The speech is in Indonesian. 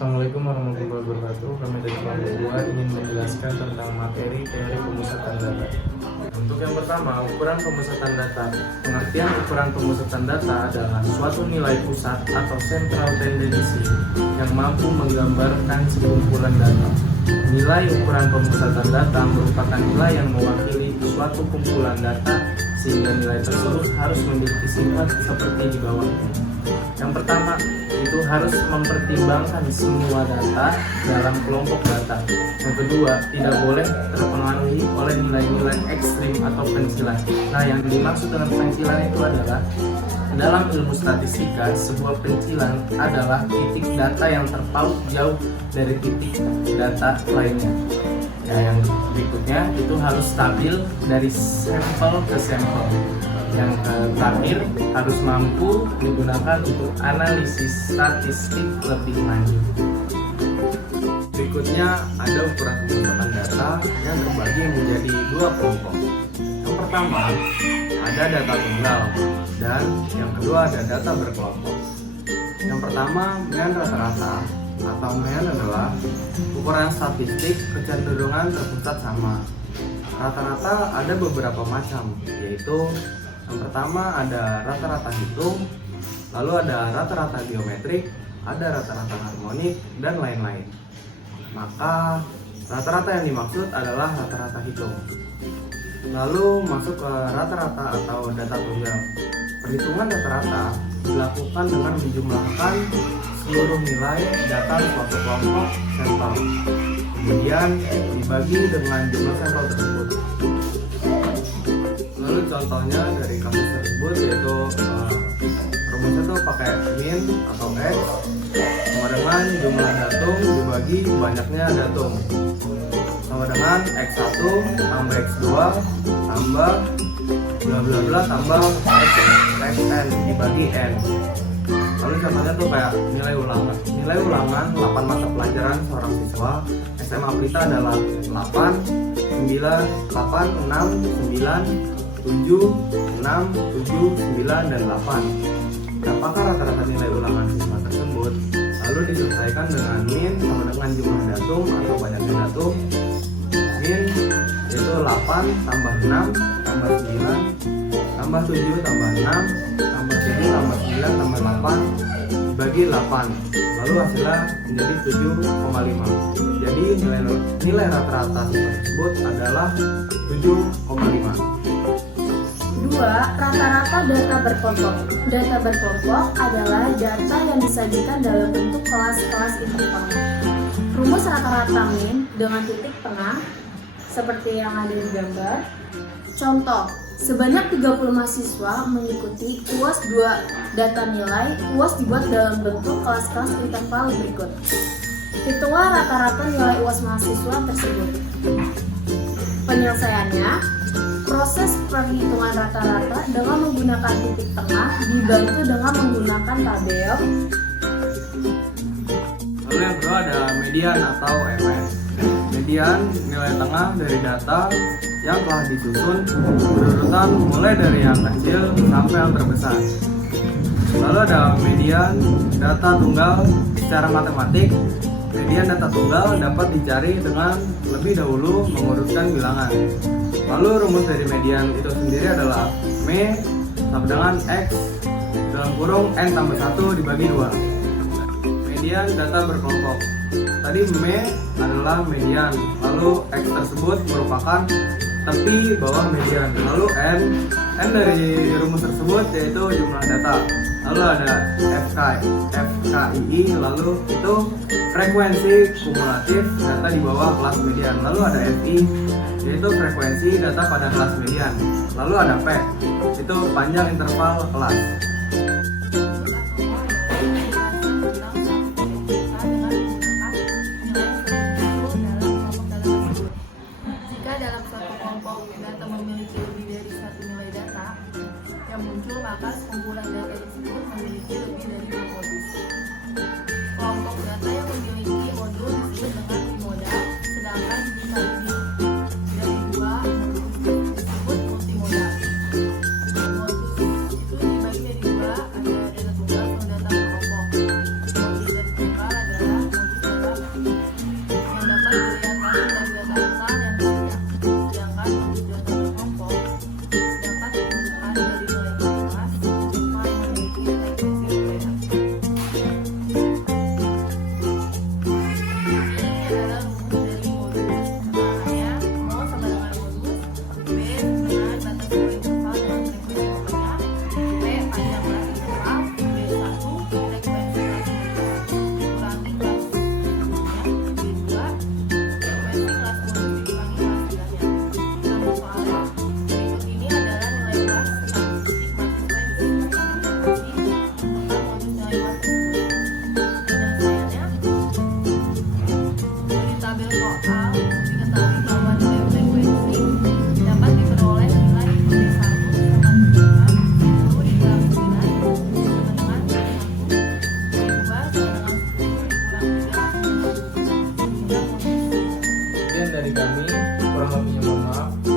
Assalamualaikum warahmatullahi wabarakatuh. Kami dari kelompok 2 ingin menjelaskan tentang materi teori pemusatan data. Untuk yang pertama, ukuran pemusatan data. Pengertian ukuran pemusatan data adalah suatu nilai pusat atau central tendency yang mampu menggambarkan sekumpulan data. Nilai ukuran pemusatan data merupakan nilai yang mewakili suatu kumpulan data sehingga nilai tersebut harus memiliki sifat seperti di bawahnya. Yang pertama, itu harus mempertimbangkan semua data dalam kelompok data. Yang kedua, tidak boleh terpengaruhi oleh nilai-nilai ekstrim atau pencilan. Nah, yang dimaksud dengan pencilan itu adalah dalam ilmu statistika, sebuah pencilan adalah titik data yang terpaut jauh dari titik data lainnya. Yang berikutnya itu harus stabil dari sampel ke sampel. Yang terakhir harus mampu digunakan untuk analisis statistik lebih lanjut. Berikutnya ada ukuran pemusatan data yang terbagi menjadi dua kelompok. Yang pertama ada data tunggal dan yang kedua ada data berkelompok. Yang pertama mean rata-rata atau mean adalah ukuran statistik kecenderungan terpusat sama. Rata-rata ada beberapa macam, yaitu yang pertama ada rata-rata hitung, lalu ada rata-rata geometrik, ada rata-rata harmonik, dan lain-lain. Maka rata-rata yang dimaksud adalah rata-rata hitung. Lalu masuk ke rata-rata atau data tunggal. Perhitungan rata-rata dilakukan dengan menjumlahkan seluruh nilai data suatu kelompok sampel. Kemudian dibagi dengan jumlah sampel tersebut. Lalu contohnya dari kasus tersebut yaitu rumusnya tuh pakai min atau x sama dengan jumlah datum dibagi banyaknya datum sama dengan x1 tambah x2 tambah bla bla bla tambah xn dibagi n. Lalu contohnya tuh kayak nilai ulangan. Nilai ulangan 8 mata pelajaran seorang siswa SMA Pelita adalah 8, 9, 8, 6, 9, 7, 6, 7, 9, dan 8. Berapakah rata-rata nilai ulangan siswa tersebut? Lalu diselesaikan dengan min sama dengan jumlah datum atau banyaknya datum. Min itu 8 tambah 6 tambah 9 tambah 7 tambah 6 tambah 7 tambah 9 tambah 8 dibagi 8. Lalu hasilnya menjadi 7,5. Jadi nilai rata-rata tersebut adalah 7,5. Rata-rata data berkelompok. Data berkelompok adalah data yang disajikan dalam bentuk kelas-kelas interval. Rumus rata-rata min dengan titik tengah seperti yang ada di gambar. Contoh, sebanyak 30 mahasiswa mengikuti UAS 2 data nilai. UAS dibuat dalam bentuk kelas-kelas interval berikut. Hitunglah rata-rata nilai UAS mahasiswa tersebut. Penyelesaiannya, proses perhitungan rata-rata dengan menggunakan titik tengah dibantu dengan menggunakan tabel. Lalu yang kedua ada median atau MS. Median nilai tengah dari data yang telah disusun berurutan mulai dari yang kecil sampai yang terbesar. Lalu ada median data tunggal. Secara matematik, median data tunggal dapat dicari dengan lebih dahulu mengurutkan bilangan. Lalu rumus dari median itu sendiri adalah M sama dengan X dalam kurung N tambah 1 dibagi 2. Median data berkelompok. Tadi M adalah median, lalu X tersebut merupakan tepi bawah median. Lalu N dari rumus tersebut yaitu jumlah data. Lalu ada FKII, lalu itu frekuensi kumulatif data di bawah kelas median. Lalu ada FI, yaitu frekuensi data pada kelas median. Lalu ada P, itu panjang interval kelas. Jika dalam suatu kelompok data memiliki lebih dari satu nilai data yang muncul, maka sekumpulan data tersebut memiliki lebih dari 2 modus. Kelompok data yang memiliki modul disebut dengan bimodal, sedangkan jika lebih dari 2 modus disebut multimodal. Modus itu dibagi dari 2, ada data tunggal atau data berkelompok. Modus data tunggal adalah modus dari kami. Kurang lebihnya mohon maaf.